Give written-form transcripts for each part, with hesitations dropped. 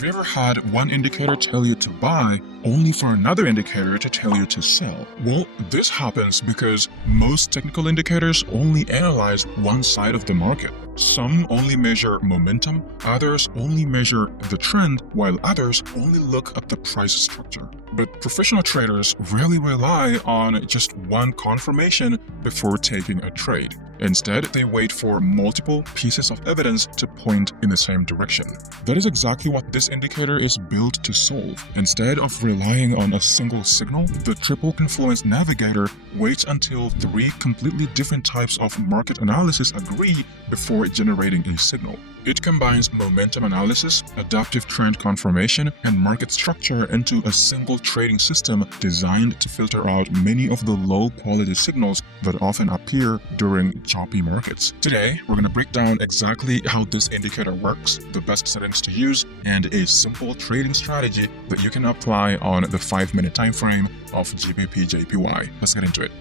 Have you ever had one indicator tell you to buy only for another indicator to tell you to sell? Well, this happens because most technical indicators only analyze one side of the market. Some only measure momentum, others only measure the trend, while others only look at the price structure. But professional traders rarely rely on just one confirmation before taking a trade. Instead, they wait for multiple pieces of evidence to point in the same direction. That is exactly what this indicator is built to solve. Instead of relying on a single signal, the Triple Confluence Navigator waits until three completely different types of market analysis agree before generating a signal. It combines momentum analysis, adaptive trend confirmation, and market structure into a single trading system designed to filter out many of the low-quality signals that often appear during choppy markets. Today, we're going to break down exactly how this indicator works, the best settings to use, and a simple trading strategy that you can apply on the 5-minute time frame of GBP/JPY. Let's get into it.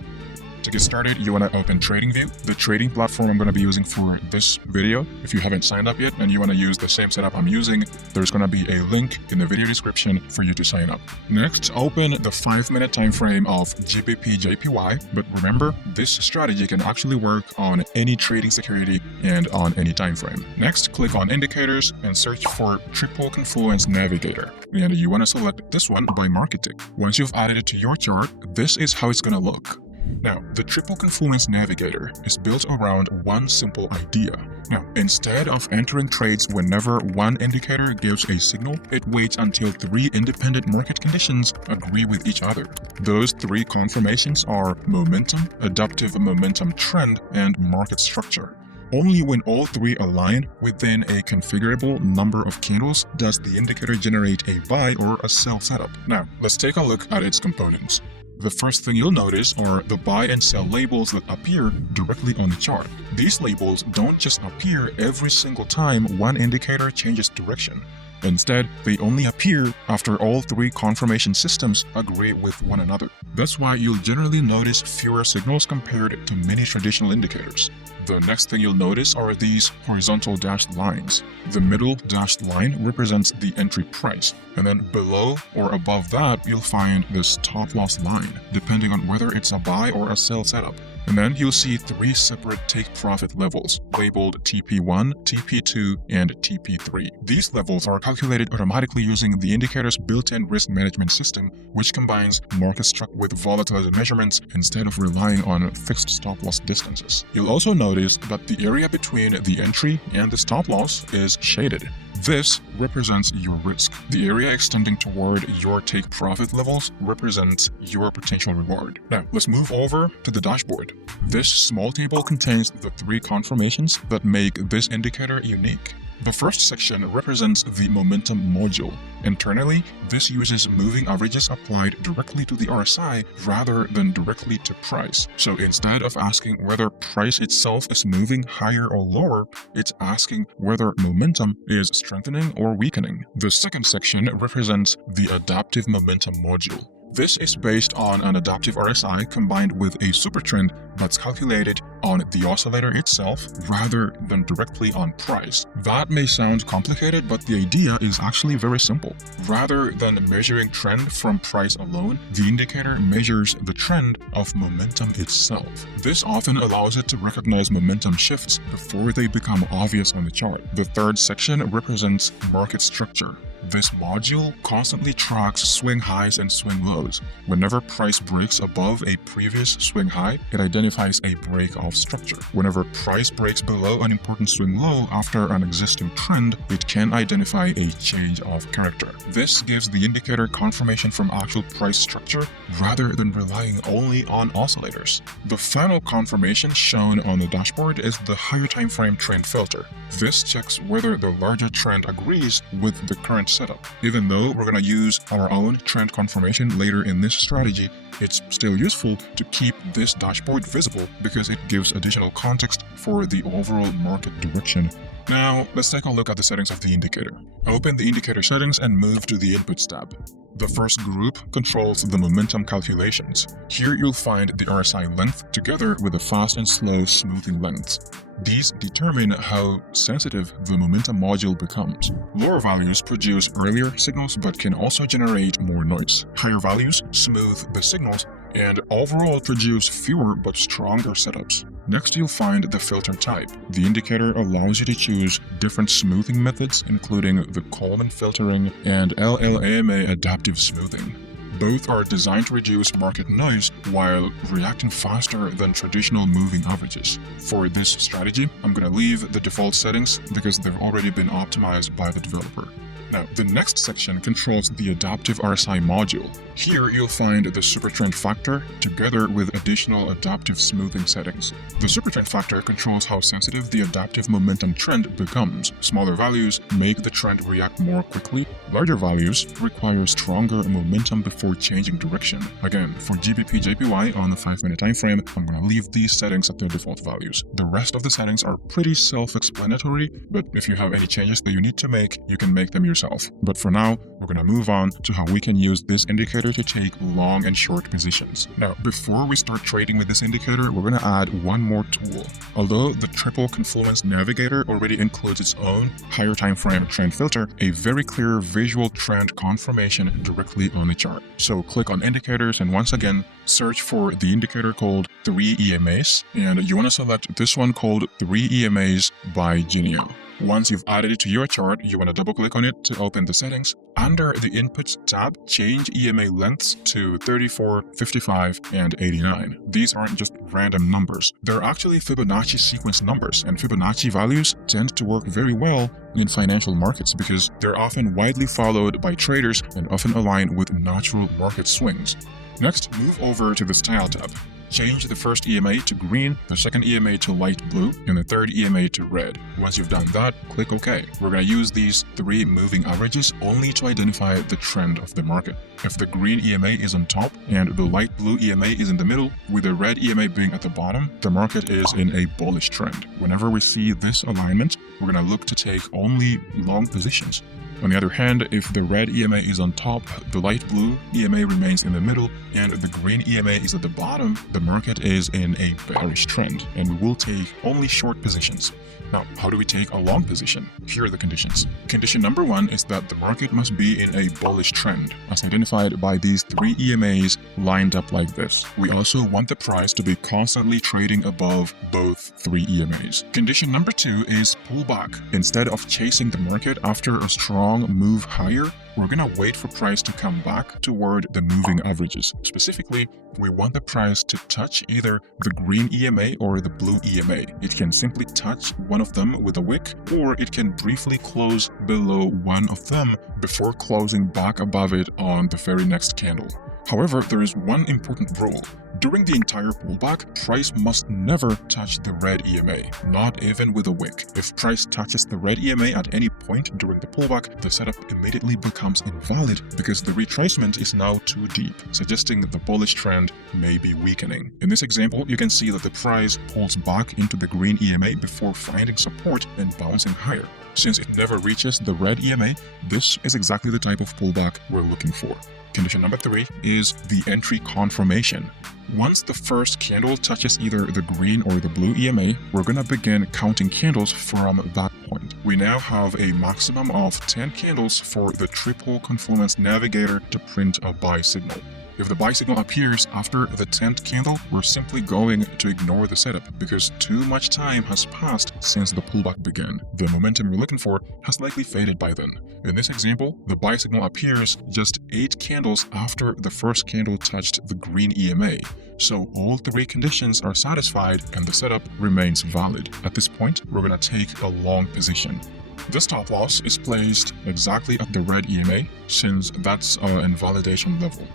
To get started, you want to open TradingView, the trading platform I'm going to be using for this video. If you haven't signed up yet and you want to use the same setup I'm using, there's going to be a link in the video description for you to sign up. Next, open the 5-minute time frame of GBP/JPY, but remember, this strategy can actually work on any trading security and on any time frame. Next, click on Indicators and search for Triple Confluence Navigator. And you want to select this one by market tick. Once you've added it to your chart, this is how it's going to look. Now, the Triple Confluence Navigator is built around one simple idea. Now, instead of entering trades whenever one indicator gives a signal, it waits until three independent market conditions agree with each other. Those three confirmations are momentum, adaptive momentum trend, and market structure. Only when all three align within a configurable number of candles does the indicator generate a buy or a sell setup. Now, let's take a look at its components. The first thing you'll notice are the buy and sell labels that appear directly on the chart. These labels don't just appear every single time one indicator changes direction. Instead, they only appear after all three confirmation systems agree with one another. That's why you'll generally notice fewer signals compared to many traditional indicators. The next thing you'll notice are these horizontal dashed lines. The middle dashed line represents the entry price, and then below or above that, you'll find this stop loss line, depending on whether it's a buy or a sell setup. And then you'll see three separate take profit levels, labeled TP1, TP2, and TP3. These levels are calculated automatically using the indicator's built-in risk management system, which combines market structure with volatile measurements instead of relying on fixed stop loss distances. You'll also notice that the area between the entry and the stop loss is shaded. This represents your risk. The area extending toward your take profit levels represents your potential reward. Now, let's move over to the dashboard. This small table contains the three confirmations that make this indicator unique. The first section represents the momentum module. Internally, this uses moving averages applied directly to the RSI rather than directly to price. So instead of asking whether price itself is moving higher or lower, it's asking whether momentum is strengthening or weakening. The second section represents the adaptive momentum module. This is based on an adaptive RSI combined with a supertrend that's calculated on the oscillator itself rather than directly on price. That may sound complicated, but the idea is actually very simple. Rather than measuring trend from price alone, the indicator measures the trend of momentum itself. This often allows it to recognize momentum shifts before they become obvious on the chart. The third section represents market structure. This module constantly tracks swing highs and swing lows. Whenever price breaks above a previous swing high, it identifies a break of structure. Whenever price breaks below an important swing low after an existing trend, it can identify a change of character. This gives the indicator confirmation from actual price structure rather than relying only on oscillators. The final confirmation shown on the dashboard is the higher time frame trend filter. This checks whether the larger trend agrees with the current setup. Even though we're going to use our own trend confirmation later in this strategy, it's still useful to keep this dashboard visible because it gives additional context for the overall market direction. Now, let's take a look at the settings of the indicator. Open the indicator settings and move to the Inputs tab. The first group controls the momentum calculations. Here you'll find the RSI length together with the fast and slow smoothing lengths. These determine how sensitive the momentum module becomes. Lower values produce earlier signals but can also generate more noise. Higher values smooth the signals and overall produce fewer but stronger setups. Next, you'll find the filter type. The indicator allows you to choose different smoothing methods, including the Coleman filtering and LLAMA adaptive smoothing. Both are designed to reduce market noise while reacting faster than traditional moving averages. For this strategy, I'm going to leave the default settings because they've already been optimized by the developer. Now, the next section controls the adaptive RSI module. Here you'll find the supertrend factor together with additional adaptive smoothing settings. The supertrend factor controls how sensitive the adaptive momentum trend becomes. Smaller values make the trend react more quickly. Larger values require stronger momentum before changing direction. Again, for GBP/JPY on the 5-minute time frame, I'm going to leave these settings at their default values. The rest of the settings are pretty self-explanatory, but if you have any changes that you need to make, you can make them yourself. But for now, we're going to move on to how we can use this indicator to take long and short positions. Now, before we start trading with this indicator, we're going to add one more tool. Although the Triple Confluence Navigator already includes its own higher time frame trend filter, a very clear visual trend confirmation directly on the chart. So click on indicators and once again, search for the indicator called 3 EMAs, and you want to select this one called 3 EMAs by Genio. Once you've added it to your chart, you want to double-click on it to open the settings. Under the Inputs tab, change EMA lengths to 34, 55, and 89. These aren't just random numbers. They're actually Fibonacci sequence numbers, and Fibonacci values tend to work very well in financial markets because they're often widely followed by traders and often align with natural market swings. Next, move over to the Style tab. Change the first EMA to green, the second EMA to light blue, and the third EMA to red. Once you've done that, click OK. We're going to use these 3 moving averages only to identify the trend of the market. If the green EMA is on top and the light blue EMA is in the middle, with the red EMA being at the bottom, the market is in a bullish trend. Whenever we see this alignment, we're going to look to take only long positions. On the other hand, if the red EMA is on top, the light blue EMA remains in the middle, and the green EMA is at the bottom, the market is in a bearish trend, and we will take only short positions. Now, how do we take a long position? Here are the conditions. Condition number 1 is that the market must be in a bullish trend, as identified by these 3 EMAs lined up like this. We also want the price to be constantly trading above both 3 EMAs. Condition number 2 is pullback. Instead of chasing the market after a strong move higher, we're going to wait for price to come back toward the moving averages. Specifically, we want the price to touch either the green EMA or the blue EMA. It can simply touch one of them with a wick, or it can briefly close below one of them before closing back above it on the very next candle. However, there is one important rule. During the entire pullback, price must never touch the red EMA, not even with a wick. If price touches the red EMA at any point during the pullback, the setup immediately becomes invalid because the retracement is now too deep, suggesting that the bullish trend may be weakening. In this example, you can see that the price pulls back into the green EMA before finding support and bouncing higher. Since it never reaches the red EMA, this is exactly the type of pullback we're looking for. Condition number 3 is the entry confirmation. Once the first candle touches either the green or the blue EMA, we're going to begin counting candles from that point. We now have a maximum of 10 candles for the Triple Confluence Navigator to print a buy signal. If the buy signal appears after the 10th candle, we're simply going to ignore the setup because too much time has passed since the pullback began. The momentum we're looking for has likely faded by then. In this example, the buy signal appears just 8 candles after the first candle touched the green EMA. So all 3 conditions are satisfied and the setup remains valid. At this point, we're going to take a long position. The stop loss is placed exactly at the red EMA since that's our invalidation level.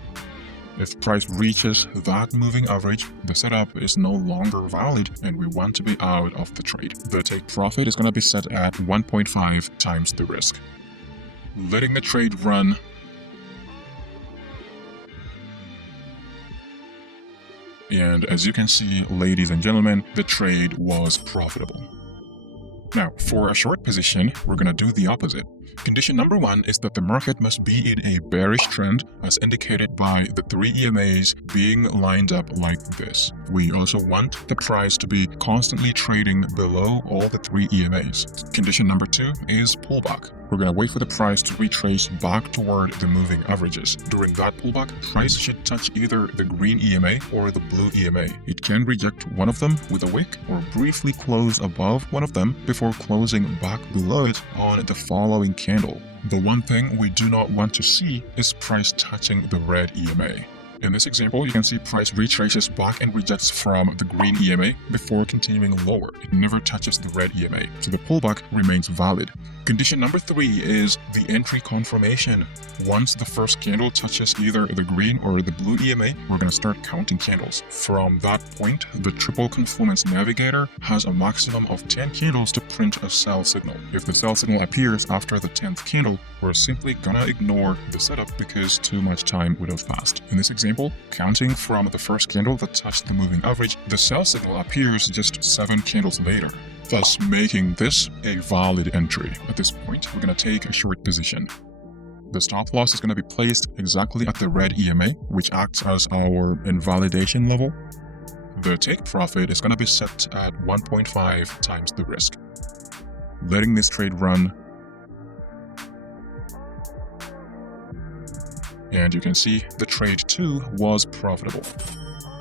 If price reaches that moving average, the setup is no longer valid and we want to be out of the trade. The take profit is going to be set at 1.5 times the risk. Letting the trade run. And as you can see, ladies and gentlemen, the trade was profitable. Now, for a short position, we're going to do the opposite. Condition number 1 is that the market must be in a bearish trend as indicated by the 3 EMAs being lined up like this. We also want the price to be constantly trading below all the 3 EMAs. Condition number 2 is pullback. We're going to wait for the price to retrace back toward the moving averages. During that pullback, price should touch either the green EMA or the blue EMA. It can reject one of them with a wick or briefly close above one of them before closing back below it on the following candle. The one thing we do not want to see is price touching the red EMA. In this example, you can see price retraces back and rejects from the green EMA before continuing lower. It never touches the red EMA, so the pullback remains valid. Condition number 3 is the entry confirmation. Once the first candle touches either the green or the blue EMA, we're going to start counting candles. From that point, the Triple Confluence Navigator has a maximum of 10 candles to print a sell signal. If the sell signal appears after the 10th candle, we're simply gonna ignore the setup because too much time would have passed. In this example, counting from the first candle that touched the moving average, the sell signal appears just 7 candles later, thus making this a valid entry. At this point, we're going to take a short position. The stop loss is going to be placed exactly at the red EMA, which acts as our invalidation level. The take profit is going to be set at 1.5 times the risk. Letting this trade run, and you can see the trade too was profitable.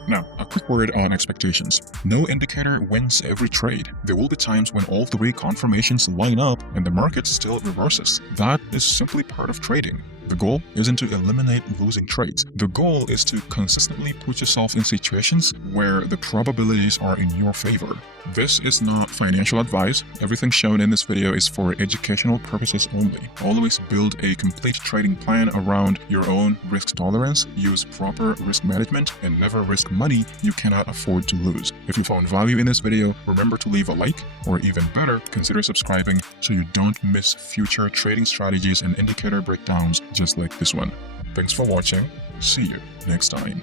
Now, a quick word on expectations. No indicator wins every trade. There will be times when all 3 confirmations line up and the market still reverses. That is simply part of trading. The goal isn't to eliminate losing trades. The goal is to consistently put yourself in situations where the probabilities are in your favor. This is not financial advice. Everything shown in this video is for educational purposes only. Always build a complete trading plan around your own risk tolerance, use proper risk management, and never risk money you cannot afford to lose. If you found value in this video, remember to leave a like, or even better, consider subscribing so you don't miss future trading strategies and indicator breakdowns just like this one. Thanks for watching. See you next time.